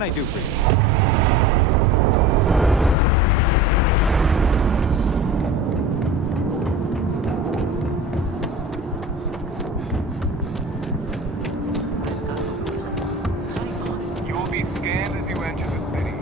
can I do for you? You will be scanned as you enter the city.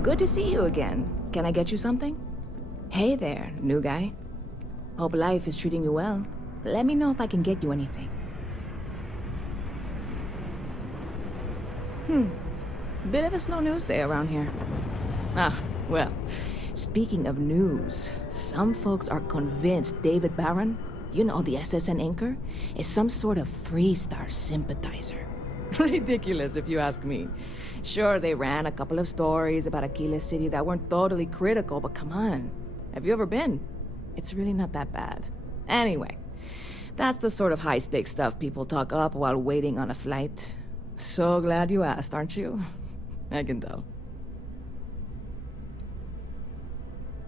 Good to see you again. Can I get you something? Hey there, new guy. Hope life is treating you well. Let me know if I can get you anything. Bit of a slow news day around here. Ah, well, speaking of news, some folks are convinced David Barron, you know, the SSN anchor, is some sort of Freestar sympathizer. Ridiculous, if you ask me. Sure, they ran a couple of stories about Aquila City that weren't totally critical, but come on. Have you ever been? It's really not that bad. Anyway, that's the sort of high-stakes stuff people talk up while waiting on a flight. So glad you asked, aren't you? I can tell.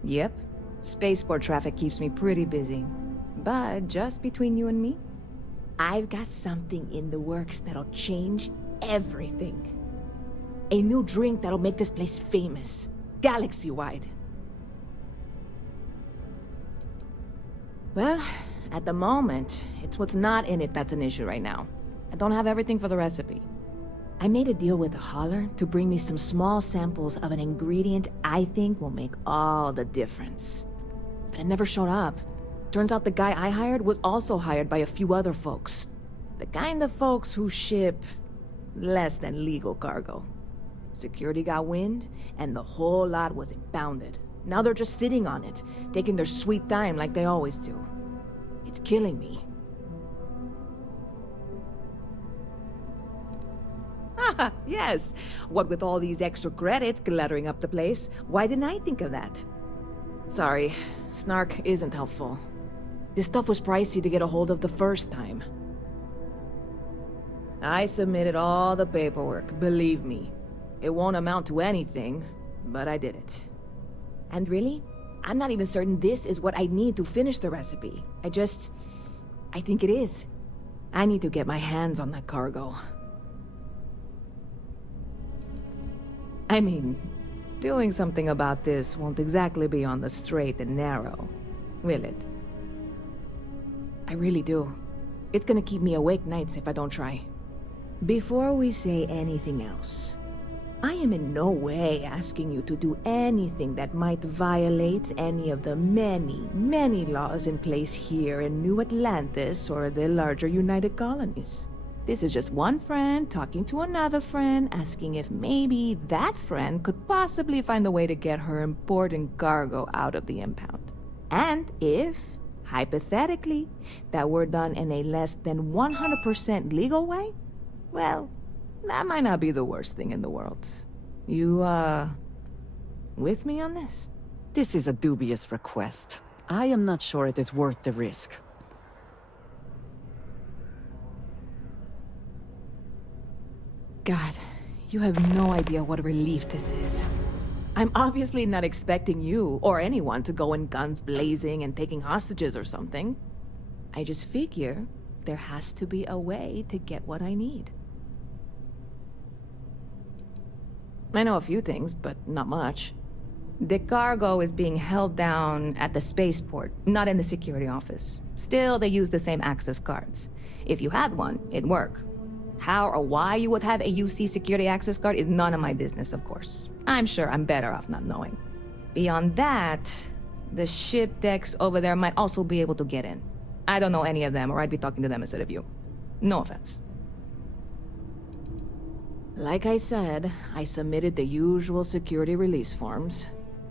Yep. Spaceport traffic keeps me pretty busy. But just between you and me, I've got something in the works that'll change everything. A new drink that'll make this place famous, galaxy-wide. Well, at the moment, it's what's not in it that's an issue right now. I don't have everything for the recipe. I made a deal with the hauler to bring me some small samples of an ingredient I think will make all the difference. But it never showed up. Turns out the guy I hired was also hired by a few other folks. The kind of folks who ship less than legal cargo. Security got wind, and the whole lot was impounded. Now they're just sitting on it, taking their sweet time like they always do. It's killing me. Ah, yes. What with all these extra credits cluttering up the place, why didn't I think of that? Sorry, snark isn't helpful. This stuff was pricey to get a hold of the first time. I submitted all the paperwork, believe me. It won't amount to anything, but I did it. And really, I'm not even certain this is what I need to finish the recipe. I think it is. I need to get my hands on that cargo. I mean, doing something about this won't exactly be on the straight and narrow, will it? I really do. It's gonna keep me awake nights if I don't try. Before we say anything else, I am in no way asking you to do anything that might violate any of the many, many laws in place here in New Atlantis or the larger United Colonies. This is just one friend talking to another friend, asking if maybe that friend could possibly find a way to get her important cargo out of the impound. And if, hypothetically, that were done in a less than 100% legal way, well, that might not be the worst thing in the world. You, with me on this? This is a dubious request. I am not sure it is worth the risk. God, you have no idea what a relief this is. I'm obviously not expecting you or anyone to go in guns blazing and taking hostages or something. I just figure there has to be a way to get what I need. I know a few things, but not much. The cargo is being held down at the spaceport, not in the security office. Still, they use the same access cards. If you had one, it'd work. How or why you would have a UC security access card is none of my business, of course. I'm sure I'm better off not knowing. Beyond that, the ship decks over there might also be able to get in. I don't know any of them, or I'd be talking to them instead of you. No offense. Like I said, I submitted the usual security release forms.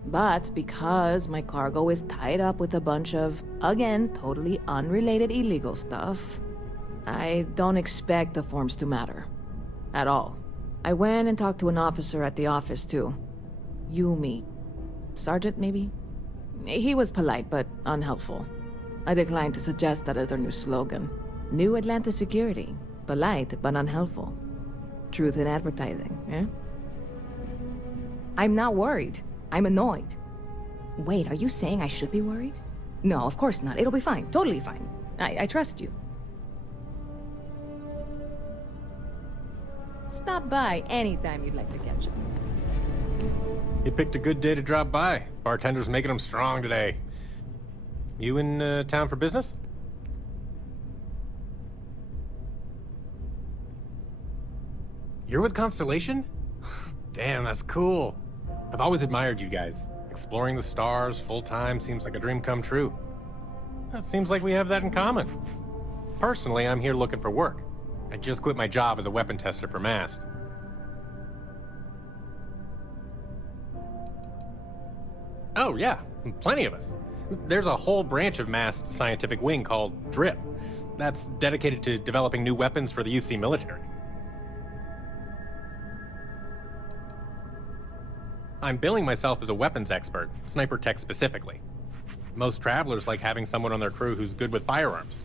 But because my cargo is tied up with a bunch of, again, totally unrelated illegal stuff, I don't expect the forms to matter. At all. I went and talked to an officer at the office, too. Yumi. Sergeant, maybe? He was polite, but unhelpful. I declined to suggest that as their new slogan. New Atlantis Security. polite but unhelpful. Truth in advertising, eh? I'm not worried. I'm annoyed. Wait, are you saying I should be worried? No, of course not. It'll be fine. Totally fine. I trust you. Stop by anytime you'd like to catch up. You picked a good day to drop by. Bartender's making them strong today. You in town for business? You're with Constellation? Damn, that's cool. I've always admired you guys. Exploring the stars full-time seems like a dream come true. It seems like we have that in common. Personally, I'm here looking for work. I just quit my job as a weapon tester for MAST. Oh, yeah. Plenty of us. There's a whole branch of MAST's scientific wing called DRIP. That's dedicated to developing new weapons for the UC military. I'm billing myself as a weapons expert, sniper tech specifically. Most travelers like having someone on their crew who's good with firearms.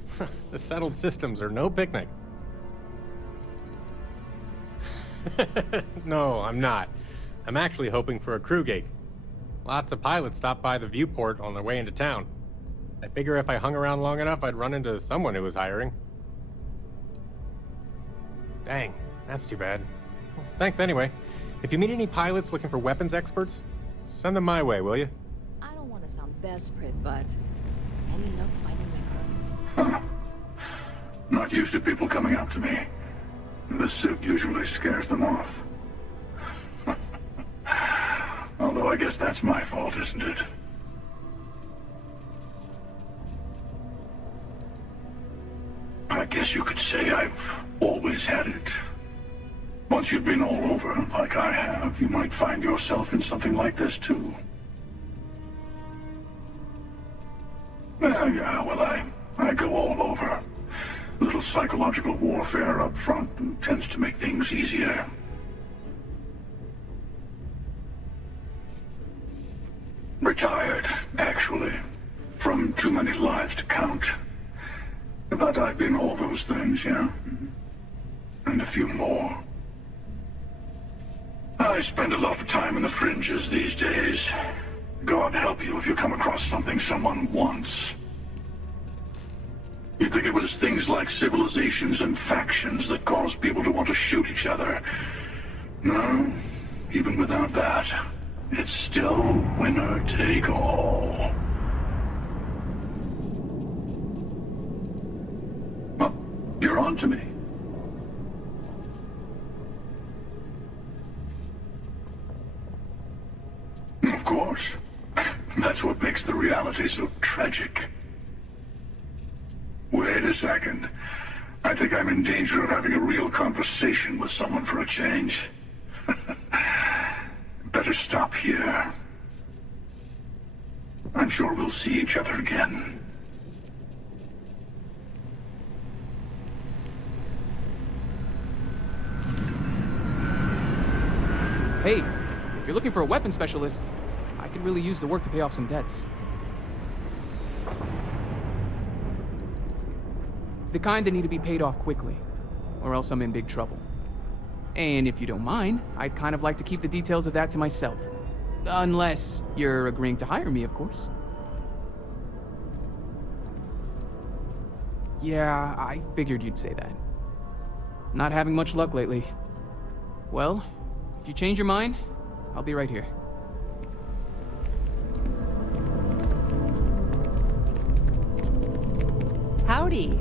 The settled systems are no picnic. No, I'm not. I'm actually hoping for a crew gig. Lots of pilots stop by the viewport on their way into town. I figure if I hung around long enough, I'd run into someone who was hiring. Dang, that's too bad. Thanks anyway. If you meet any pilots looking for weapons experts, send them my way, will you? I don't want to sound desperate, but any luck finding my girl? Huh. Not used to people coming up to me. The suit usually scares them off. Although I guess that's my fault, isn't it? I guess you could say I've always had it. Once you've been all over, like I have, you might find yourself in something like this too. Yeah, well, I go all over. A little psychological warfare up front tends to make things easier. Retired, actually. From too many lives to count. But I've been all those things, yeah? And a few more. I spend a lot of time in the fringes these days. God help you if you come across something someone wants. You'd think it was things like civilizations and factions that cause people to want to shoot each other. No, even without that, it's still winner take all. Oh, you're on to me. Of course. That's what makes the reality so tragic. Wait a second. I think I'm in danger of having a real conversation with someone for a change. Better stop here. I'm sure we'll see each other again. Hey, if you're looking for a weapon specialist, I could really use the work to pay off some debts. The kind that need to be paid off quickly, or else I'm in big trouble. And if you don't mind, I'd kind of like to keep the details of that to myself. Unless you're agreeing to hire me, of course. Yeah, I figured you'd say that. Not having much luck lately. Well, if you change your mind, I'll be right here. Howdy.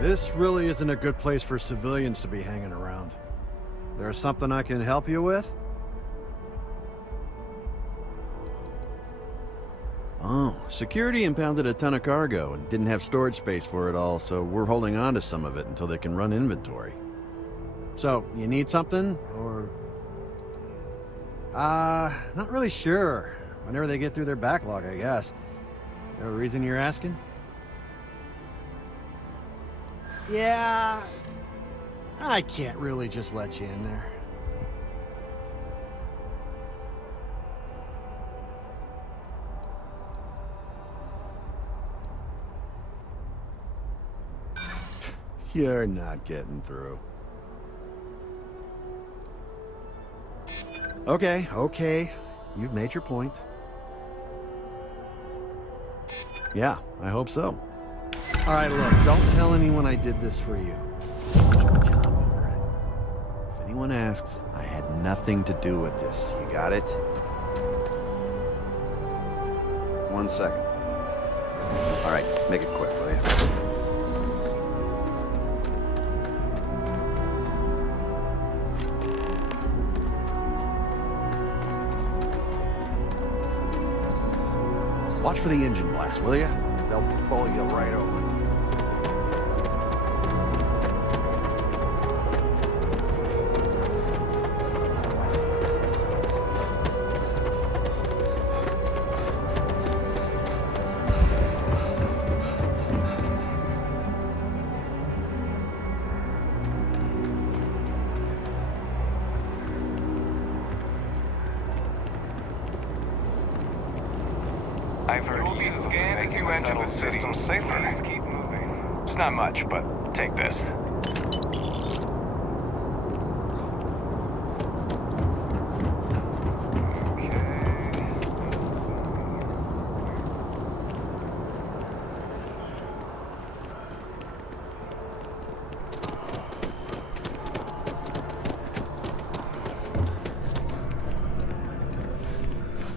this really isn't a good place for civilians to be hanging around. There's something I can help you with? Oh, security impounded a ton of cargo and didn't have storage space for it all, so we're holding on to some of it until they can run inventory. So, you need something, or... not really sure. Whenever they get through their backlog, I guess. There a reason you're asking? Yeah... I can't really just let you in there. You're not getting through. Okay. You've made your point. Yeah, I hope so. All right, look, don't tell anyone I did this for you. Just put time over it. If anyone asks, I had nothing to do with this. You got it? 1 second. All right, make it quick, will you? Watch for the engine blast, will you? They'll pull you right over. I've heard you'll be scanned as you enter the system safer. Please keep moving. It's not much, but take this.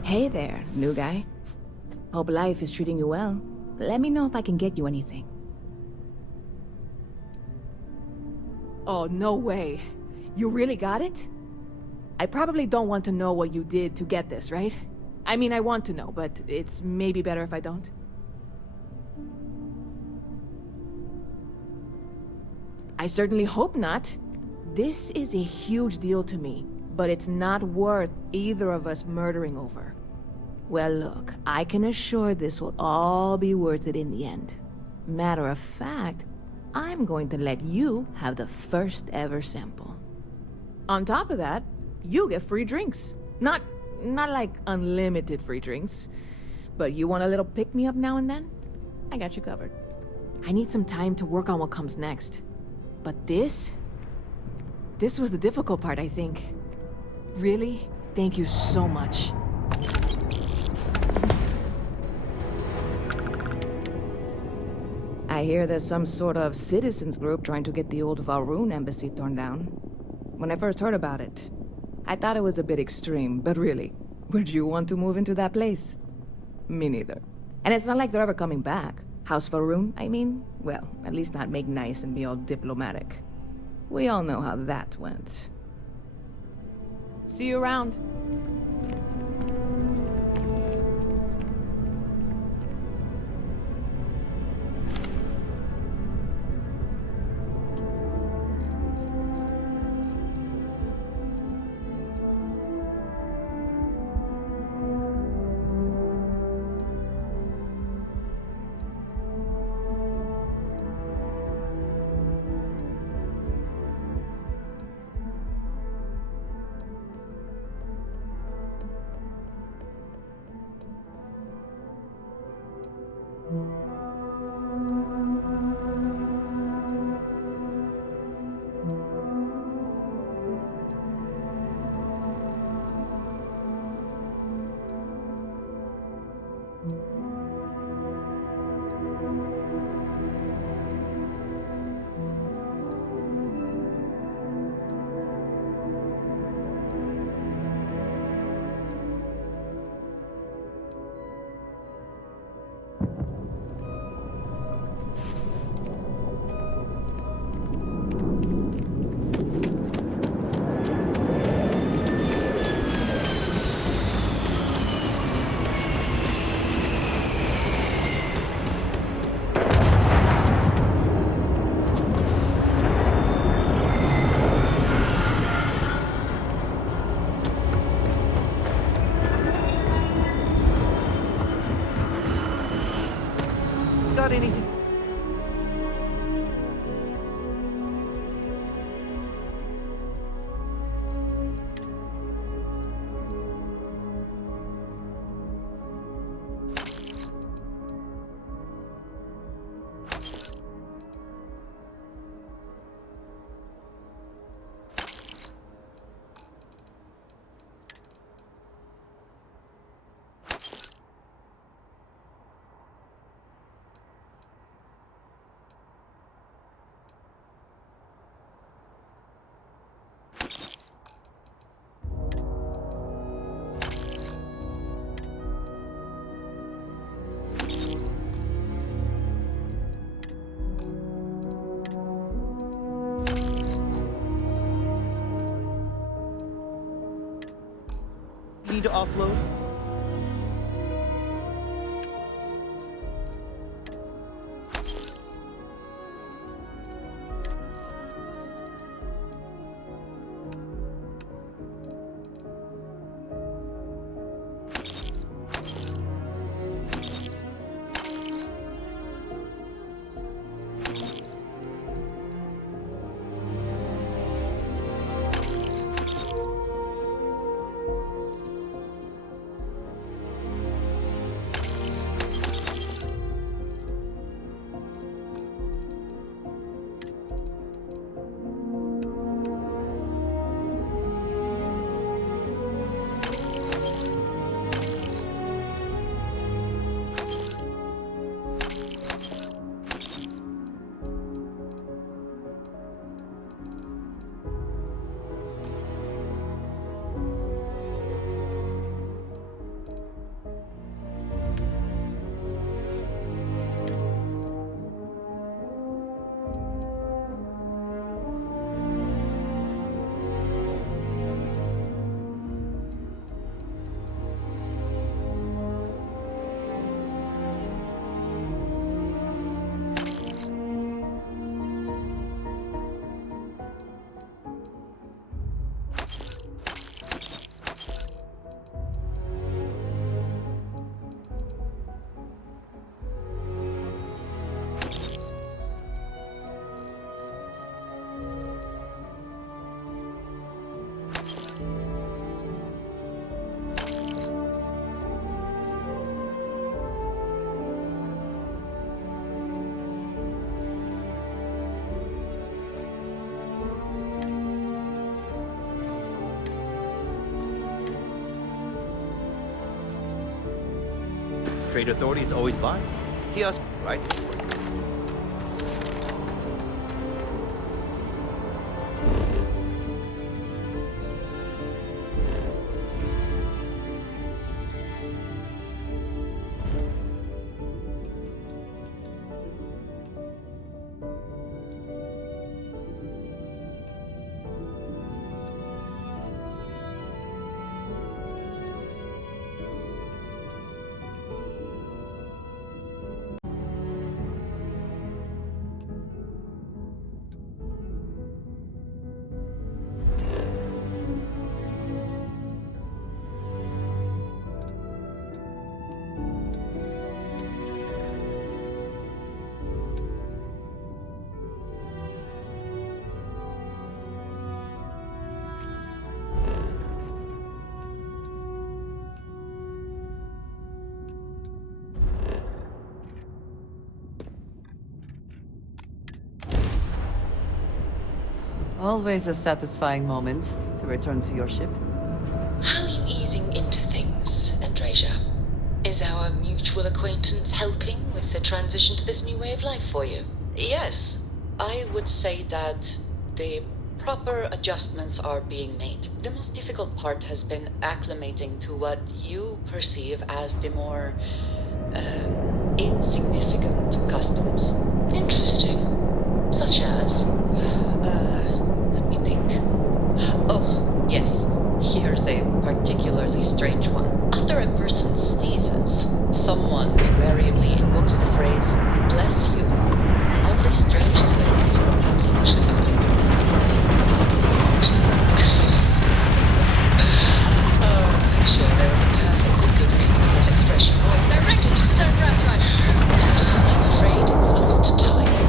Hey there, new guy. Hope life is treating you well. Let me know if I can get you anything. Oh, no way. You really got it? I probably don't want to know what you did to get this, right? I mean, I want to know, but it's maybe better if I don't. I certainly hope not. This is a huge deal to me, but it's not worth either of us murdering over. Well, look, I can assure this will all be worth it in the end. Matter of fact, I'm going to let you have the first ever sample. On top of that, you get free drinks. Not like unlimited free drinks, but you want a little pick-me-up now and then? I got you covered. I need some time to work on what comes next. But this was the difficult part, I think. Really, thank you so much. I hear there's some sort of citizens group trying to get the old Valroon embassy torn down. When I first heard about it, I thought it was a bit extreme, but really, would you want to move into that place? Me neither. And it's not like they're ever coming back. House Valroon, I mean? Well, at least not make nice and be all diplomatic. We all know how that went. See you around. need to offload? Trade authorities always buy. Kiosk, right? Always a satisfying moment to return to your ship. How are you easing into things, Andrasia? Is our mutual acquaintance helping with the transition to this new way of life for you? Yes, I would say that the proper adjustments are being made. The most difficult part has been acclimating to what you perceive as the more insignificant customs. Interesting. Such as? Let me think. Oh, yes. Here's a particularly strange one. After a person sneezes, someone invariably invokes the phrase, "bless you." Oddly strange to the rest. Perhaps I should have completely I'm sure there is a perfectly good reason that expression was directed to Sir Raphael, but I'm afraid it's lost to time.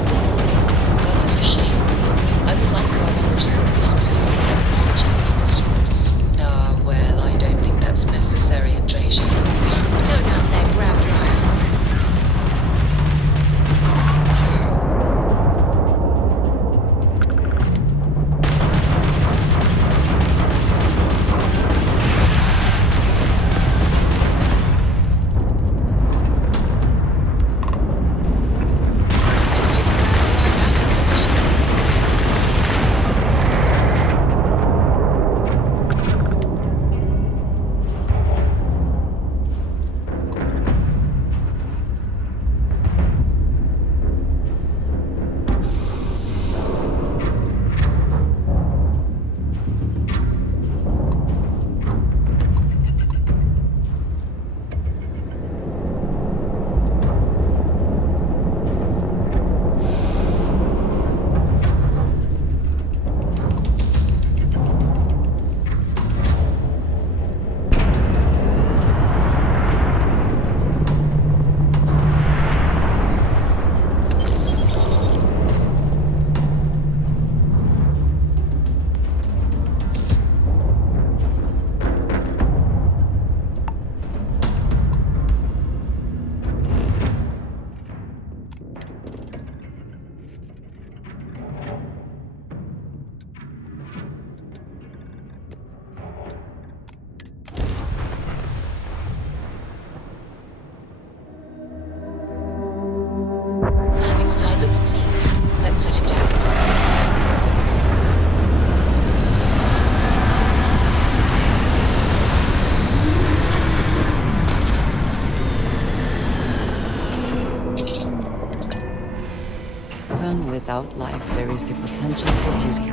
And without life, there is the potential for beauty.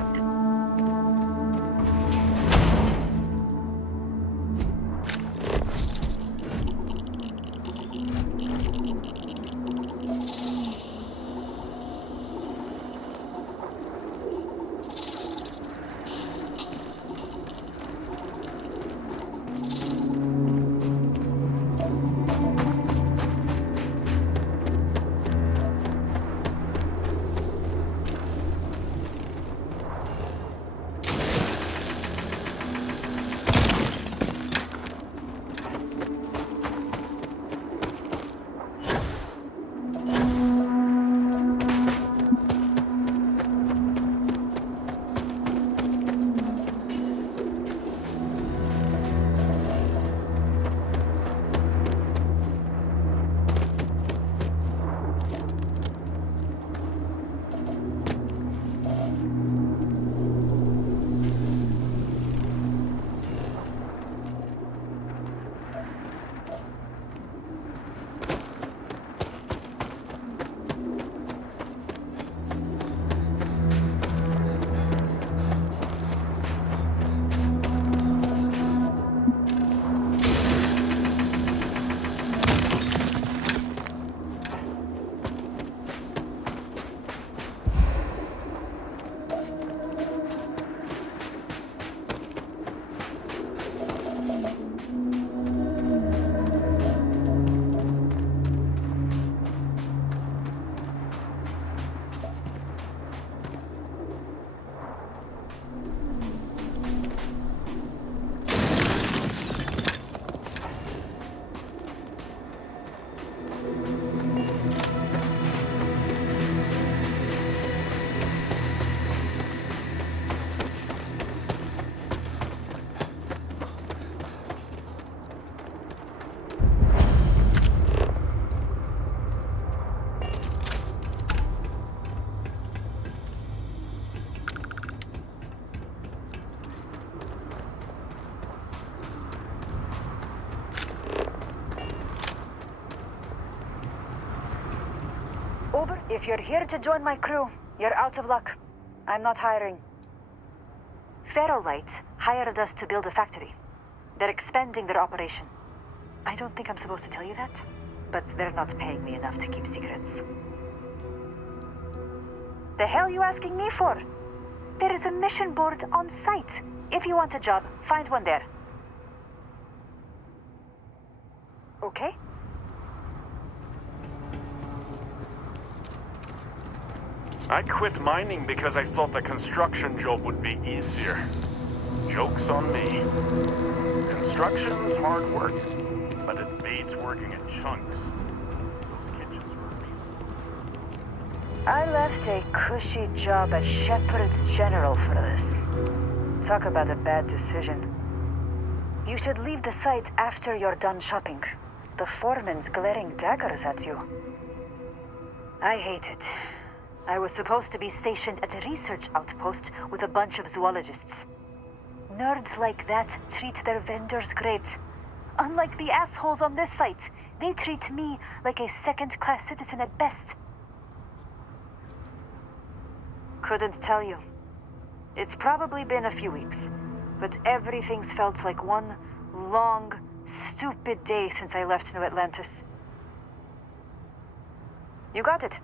Uber, if you're here to join my crew, you're out of luck. I'm not hiring. Ferrolite hired us to build a factory. They're expanding their operation. I don't think I'm supposed to tell you that, but they're not paying me enough to keep secrets. The hell you asking me for? There is a mission board on site. If you want a job, find one there. Okay? I quit mining because I thought the construction job would be easier. Joke's on me. Construction's hard work, but it beats working in chunks. Those kitchens were real. I left a cushy job at Shepherd's General for this. Talk about a bad decision. You should leave the site after you're done shopping. The foreman's glaring daggers at you. I hate it. I was supposed to be stationed at a research outpost with a bunch of zoologists. Nerds like that treat their vendors great. Unlike the assholes on this site, they treat me like a second-class citizen at best. Couldn't tell you. It's probably been a few weeks, but everything's felt like one long, stupid day since I left New Atlantis. You got it.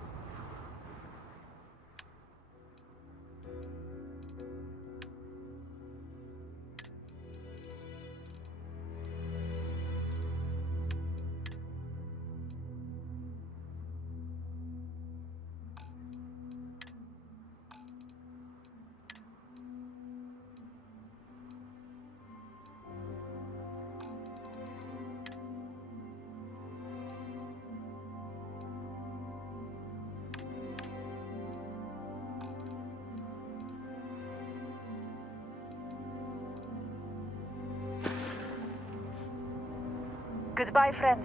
Goodbye, friend.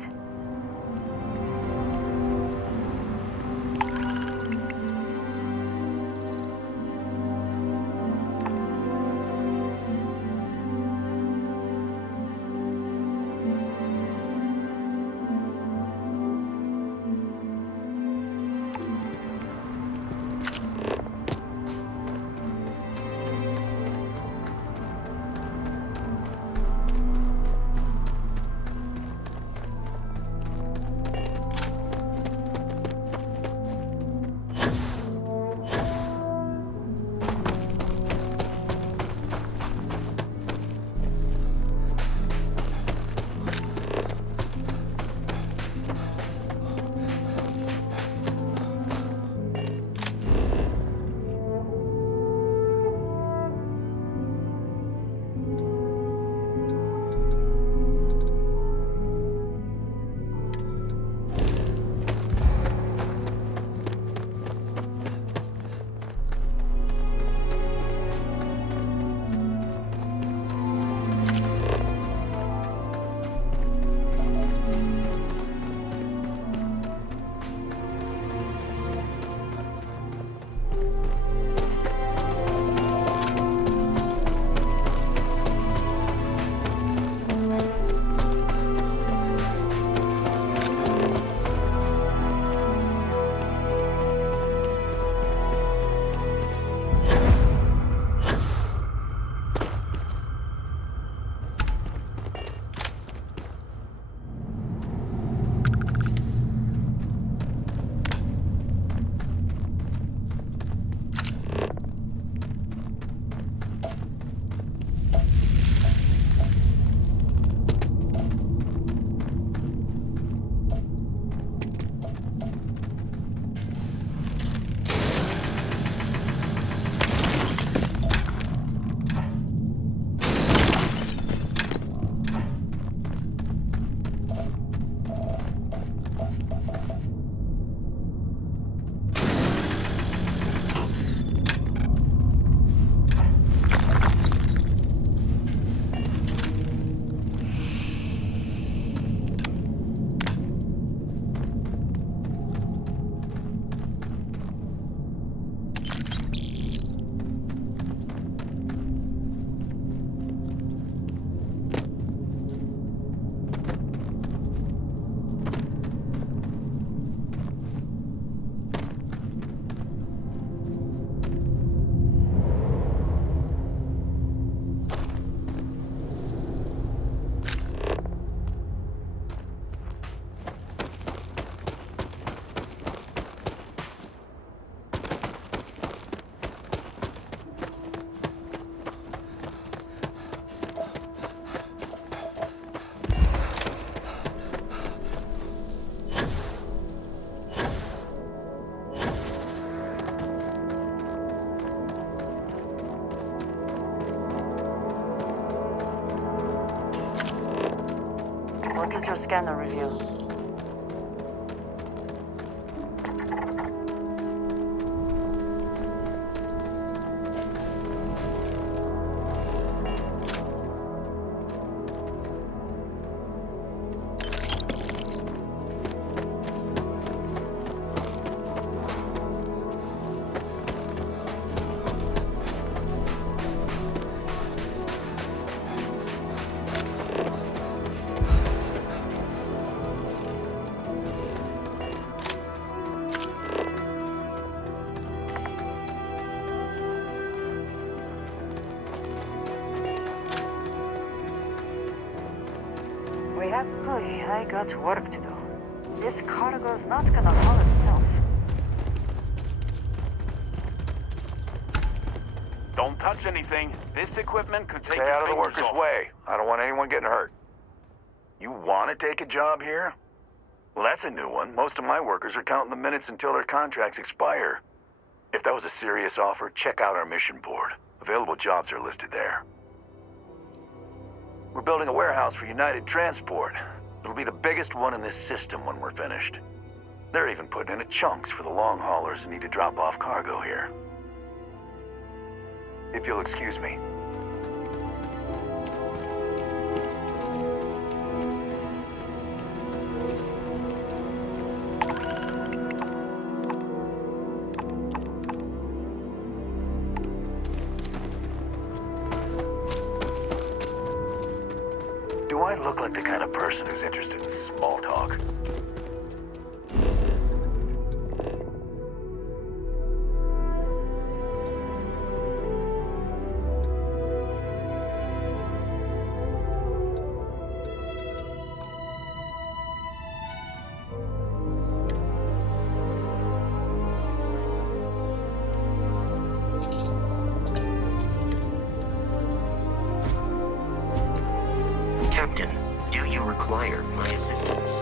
What does your scanner reveal? I got work to do. This cargo's not gonna haul itself. Don't touch anything. This equipment could take Stay your out of the fingers workers' off. way. I don't want anyone getting hurt. You want to take a job here? Well, that's a new one. Most of my workers are counting the minutes until their contracts expire. If that was a serious offer, check out our mission board. Available jobs are listed there. We're building a warehouse for United Transport. It'll be the biggest one in this system when we're finished. They're even putting in chunks for the long haulers who need to drop off cargo here. If you'll excuse me. Do I look like the kind of person who's interested in small talk? Captain, do you require my assistance?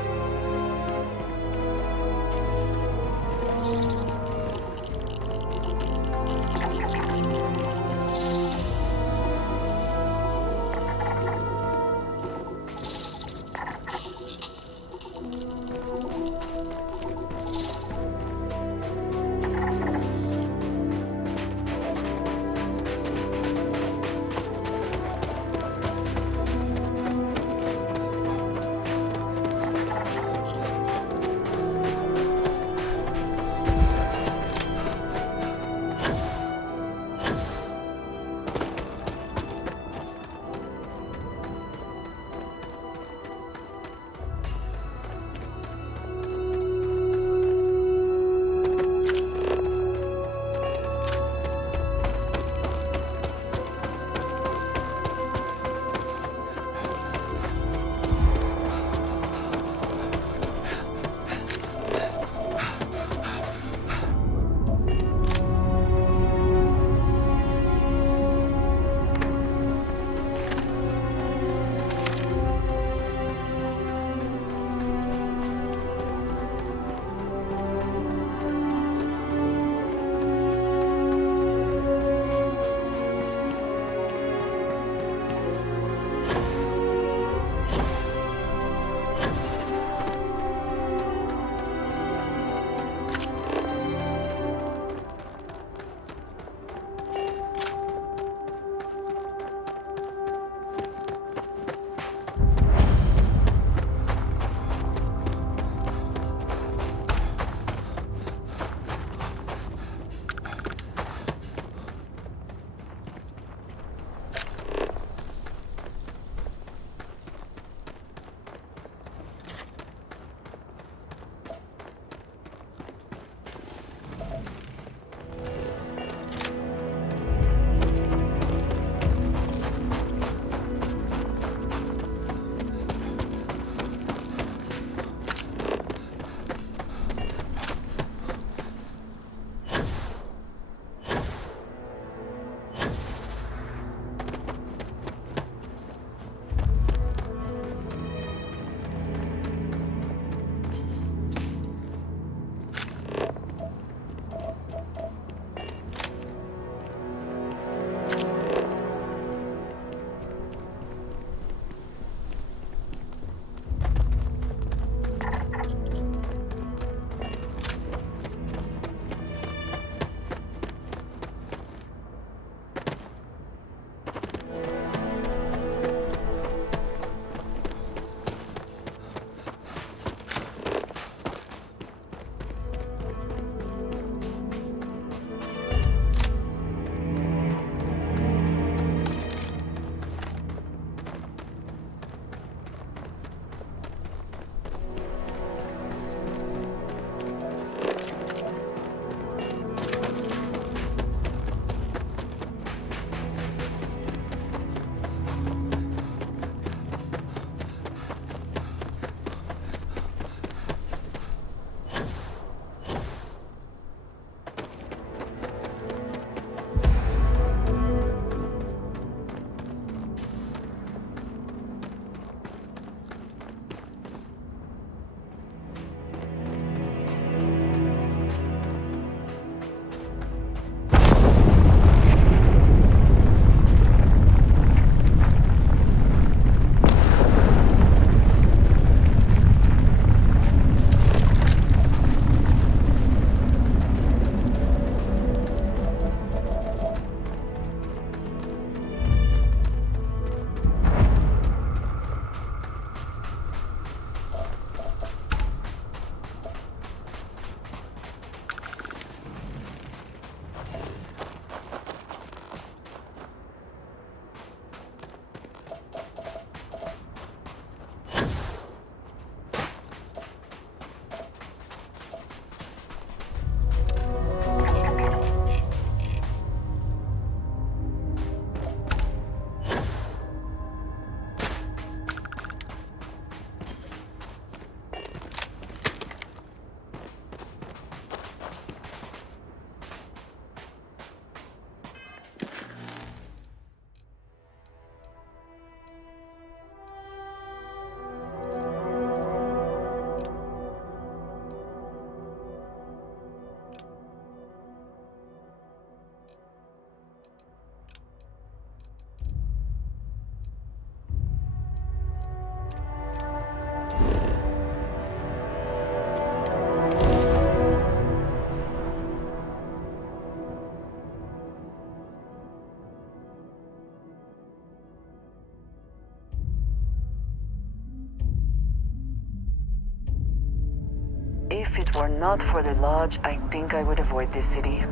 If it were not for the Lodge, I think I would avoid this city.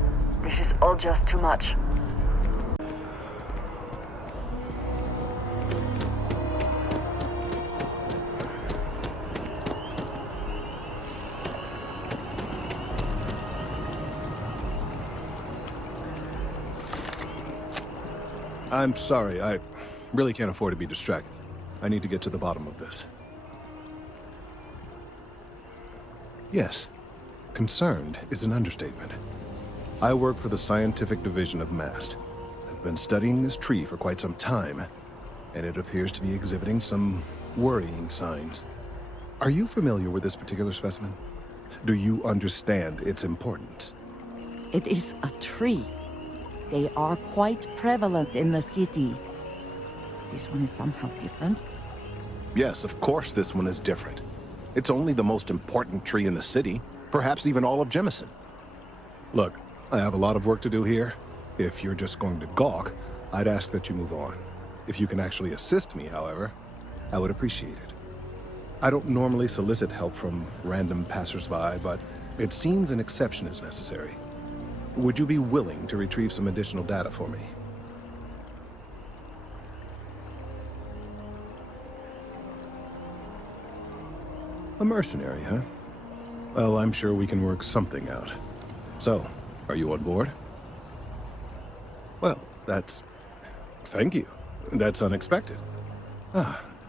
This is all just too much. I'm sorry, I really can't afford to be distracted. I need to get to the bottom of this. Yes, concerned is an understatement. I work for the scientific division of MAST. I've been studying this tree for quite some time, and it appears to be exhibiting some worrying signs. Are you familiar with this particular specimen? Do you understand its importance? It is a tree. They are quite prevalent in the city. This one is somehow different. Yes, of course this one is different. It's only the most important tree in the city, perhaps even all of Jemison. Look, I have a lot of work to do here. If you're just going to gawk, I'd ask that you move on. If you can actually assist me, however, I would appreciate it. I don't normally solicit help from random passersby, but it seems an exception is necessary. Would you be willing to retrieve some additional data for me? A mercenary, huh? Well, I'm sure we can work something out. So, are you on board? Well, thank you. That's unexpected.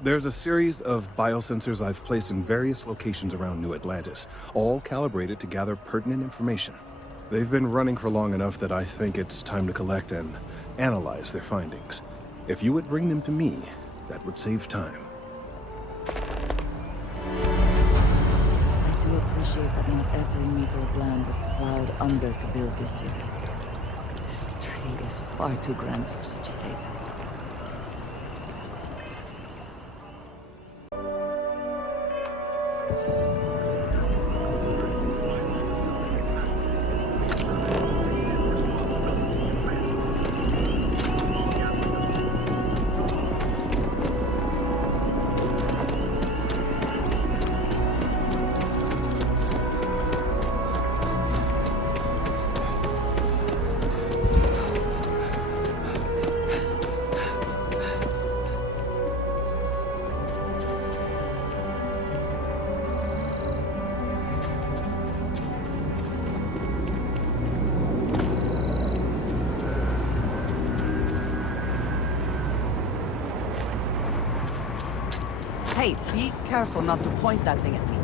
There's a series of biosensors I've placed in various locations around New Atlantis, all calibrated to gather pertinent information. They've been running for long enough that I think it's time to collect and analyze their findings. If you would bring them to me, that would save time. I do appreciate that not every meter of land was plowed under to build this city. This tree is far too grand for such a fate. Hey, be careful not to point that thing at me.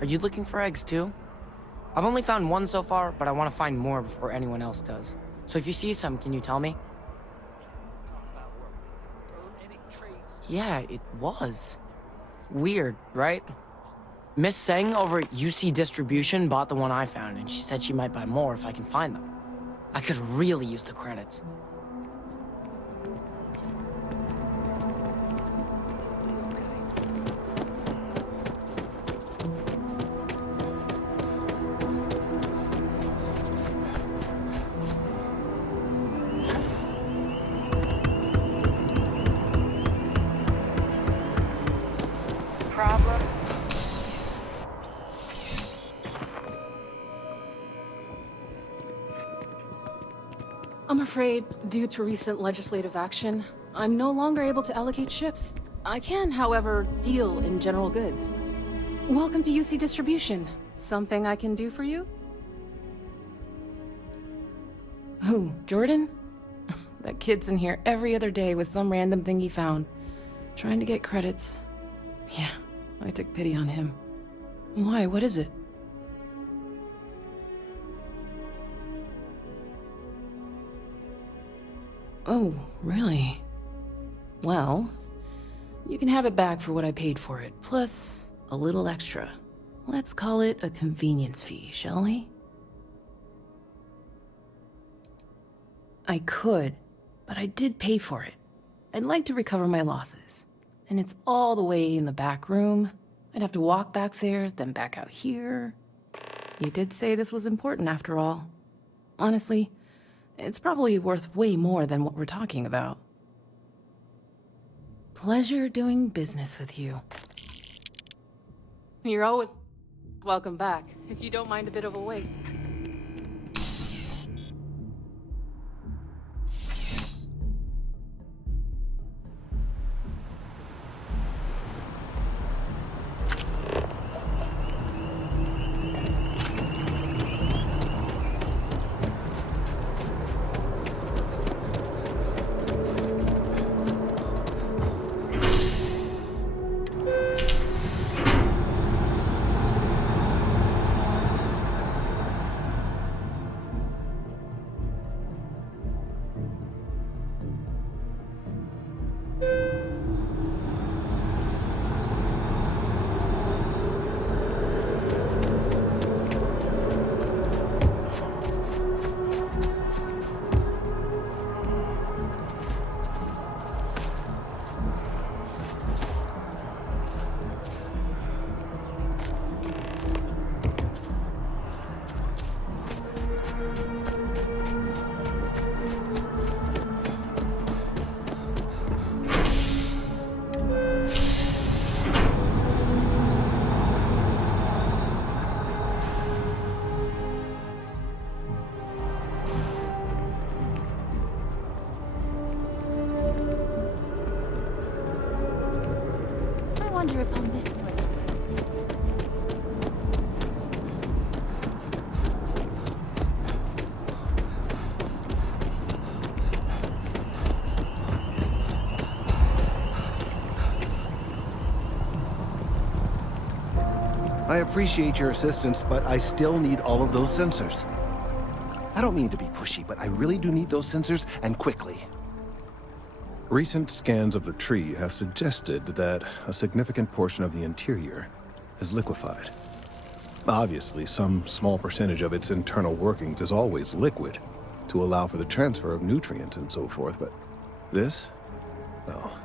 Are you looking for eggs too? I've only found one so far, but I want to find more before anyone else does. So if you see some, can you tell me? Yeah, it was. Weird, right? Miss Seng over at UC Distribution bought the one I found, and she said she might buy more if I can find them. I could really use the credits. Problem? I'm afraid, due to recent legislative action, I'm no longer able to allocate ships. I can, however, deal in general goods. Welcome to UC Distribution. Something I can do for you? Who, Jordan? That kid's in here every other day with some random thing he found, trying to get credits. Yeah, I took pity on him. Why, what is it? Oh, really? Well, you can have it back for what I paid for it, plus a little extra. Let's call it a convenience fee, shall we? I could, but I did pay for it. I'd like to recover my losses. And it's all the way in the back room. I'd have to walk back there, then back out here. You did say this was important after all. Honestly, it's probably worth way more than what we're talking about. Pleasure doing business with you. You're always welcome back, if you don't mind a bit of a wait. I wonder if I'll miss you at that time. I appreciate your assistance, but I still need all of those sensors. I don't mean to be pushy, but I really do need those sensors, and quickly. Recent scans of the tree have suggested that a significant portion of the interior is liquefied. Obviously, some small percentage of its internal workings is always liquid to allow for the transfer of nutrients and so forth, but this? Well,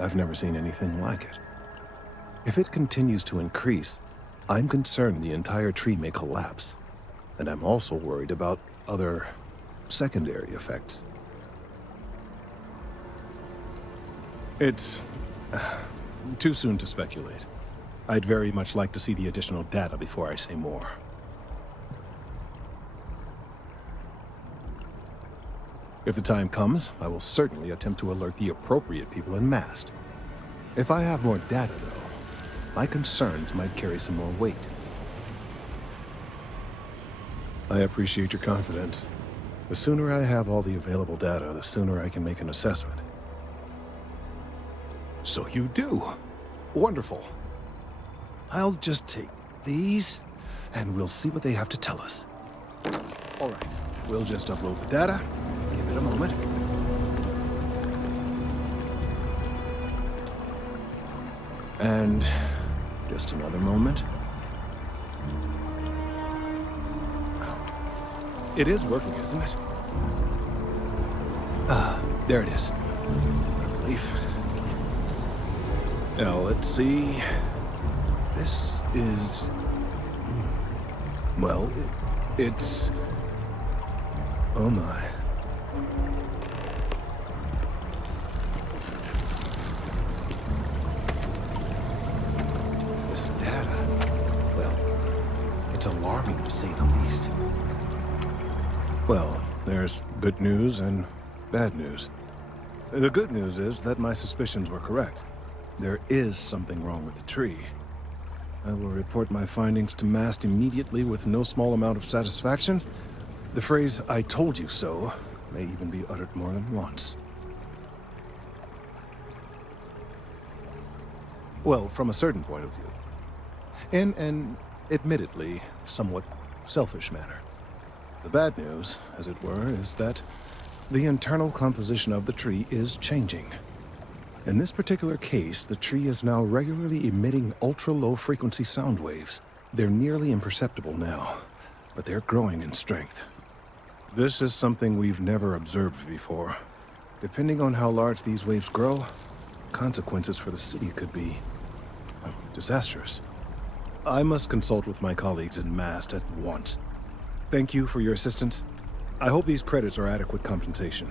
I've never seen anything like it. If it continues to increase, I'm concerned the entire tree may collapse, and I'm also worried about other secondary effects. It's too soon to speculate. I'd very much like to see the additional data before I say more. If the time comes, I will certainly attempt to alert the appropriate people en masse. If I have more data, though, my concerns might carry some more weight. I appreciate your confidence. The sooner I have all the available data, the sooner I can make an assessment. So you do? Wonderful. I'll just take these, and we'll see what they have to tell us. All right, we'll just upload the data. Give it a moment. And just another moment. It is working, isn't it? Ah, there it is. Relief. Now, let's see. This is... Well, it's... Oh my. This data... Well, it's alarming to say the least. Well, there's good news and bad news. The good news is that my suspicions were correct. There is something wrong with the tree. I will report my findings to MAST immediately with no small amount of satisfaction. The phrase, "I told you so," may even be uttered more than once. Well, from a certain point of view. In an, admittedly, somewhat selfish manner. The bad news, as it were, is that the internal composition of the tree is changing. In this particular case, the tree is now regularly emitting ultra-low frequency sound waves. They're nearly imperceptible now, but they're growing in strength. This is something we've never observed before. Depending on how large these waves grow, consequences for the city could be disastrous. I must consult with my colleagues in MAST at once. Thank you for your assistance. I hope these credits are adequate compensation.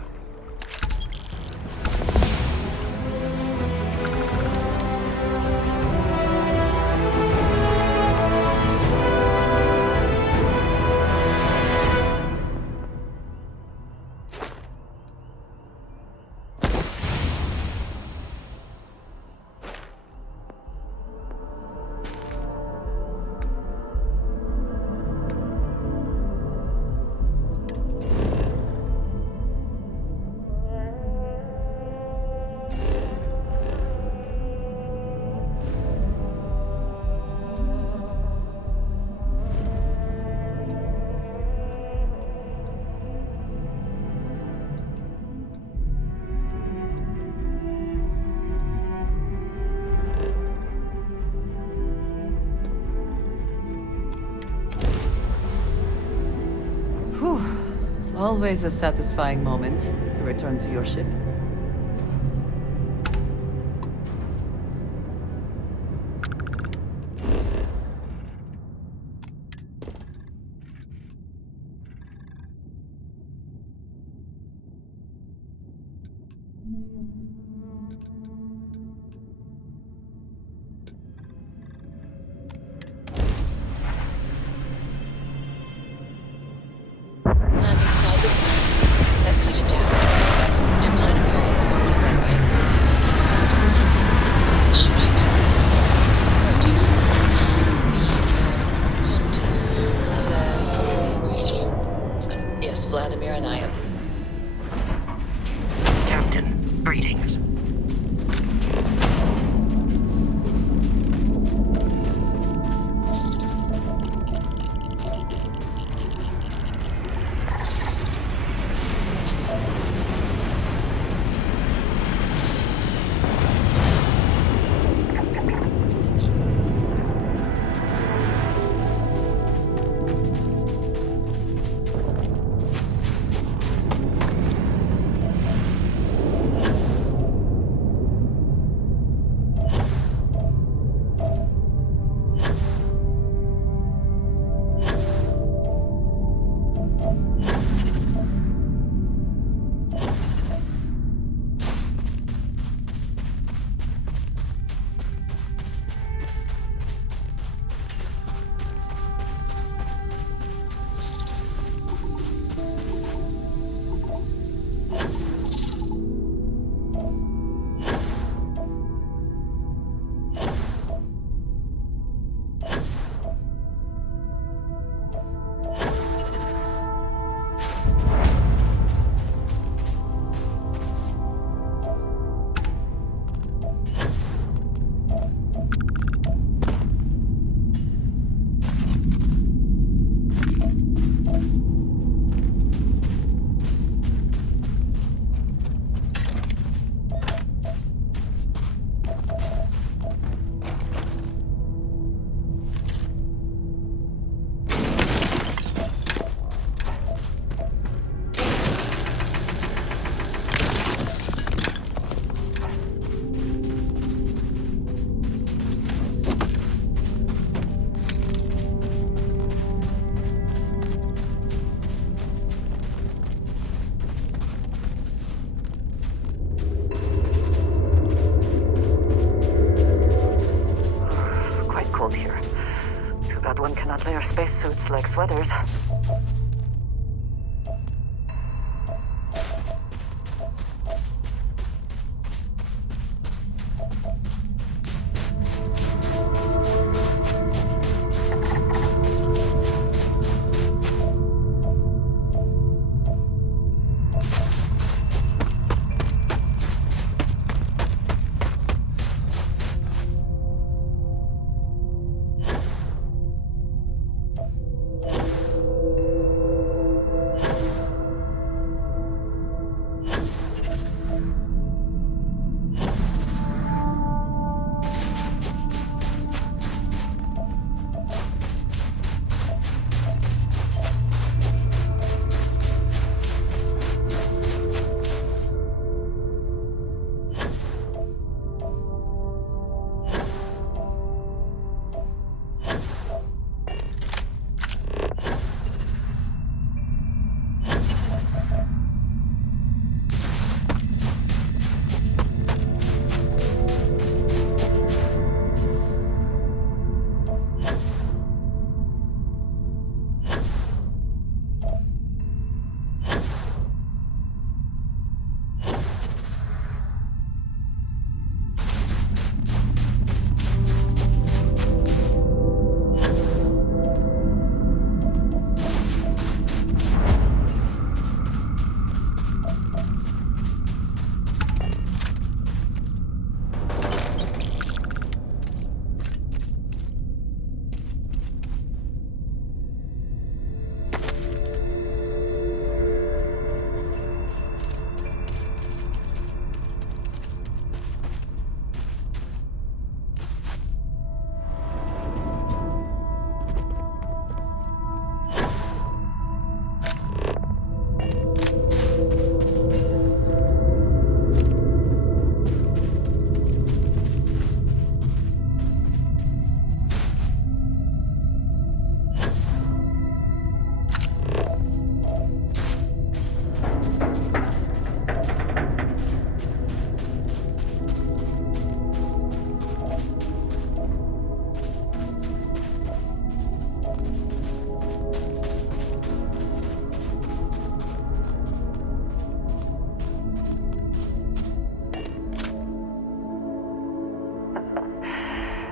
Always a satisfying moment to return to your ship. cannot wear spacesuits like sweaters.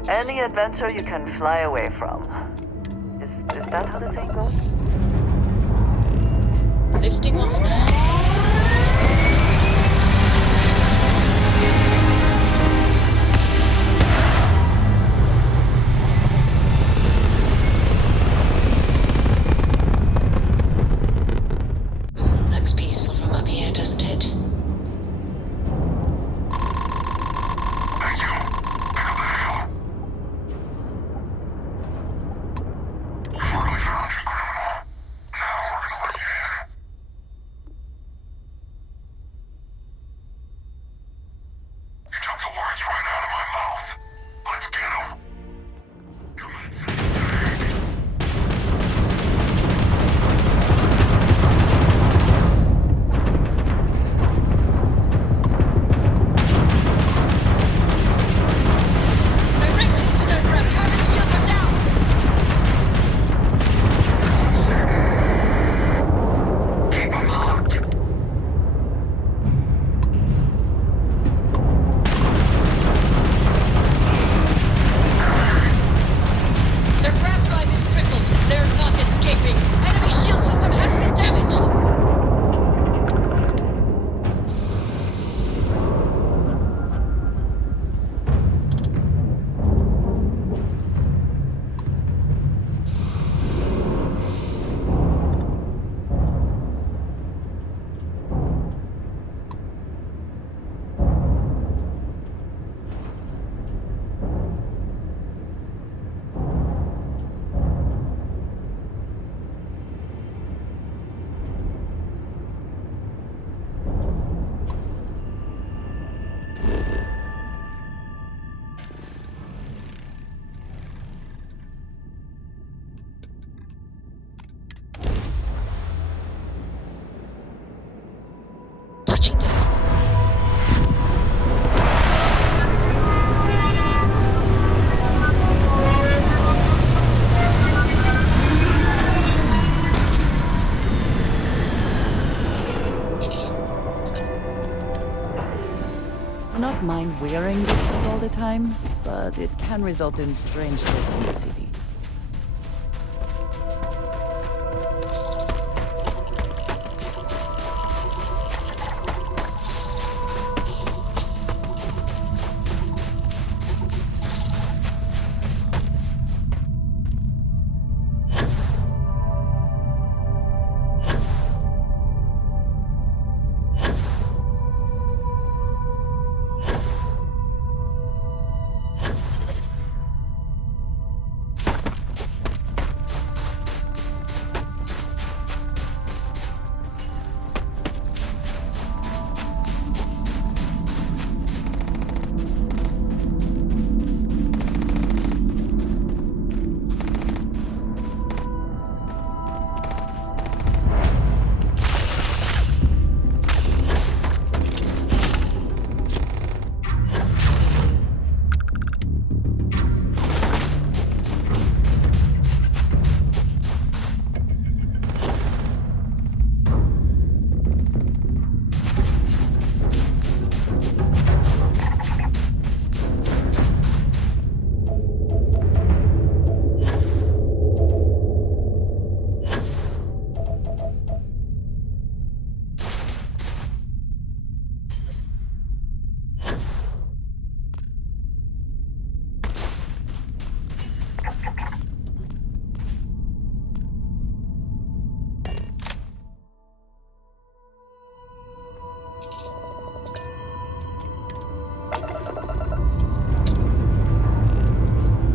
Any adventure you can fly away from. Is that how the saying goes? Lifting off now. Looks peaceful from up here, doesn't it? Do not mind wearing this suit all the time, but it can result in strange things in the city.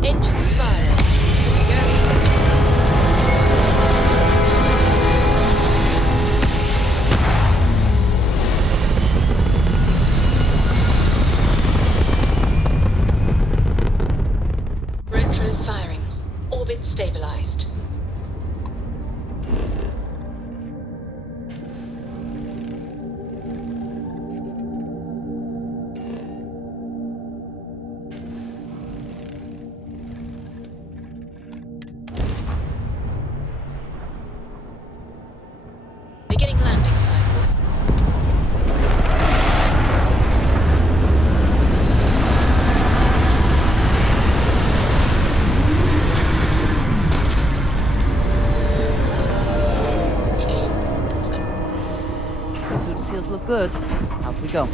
Engines firing. Here we go. Retros firing. Orbit stabilized. Beginning landing cycle. Suit seals look good. Out we go.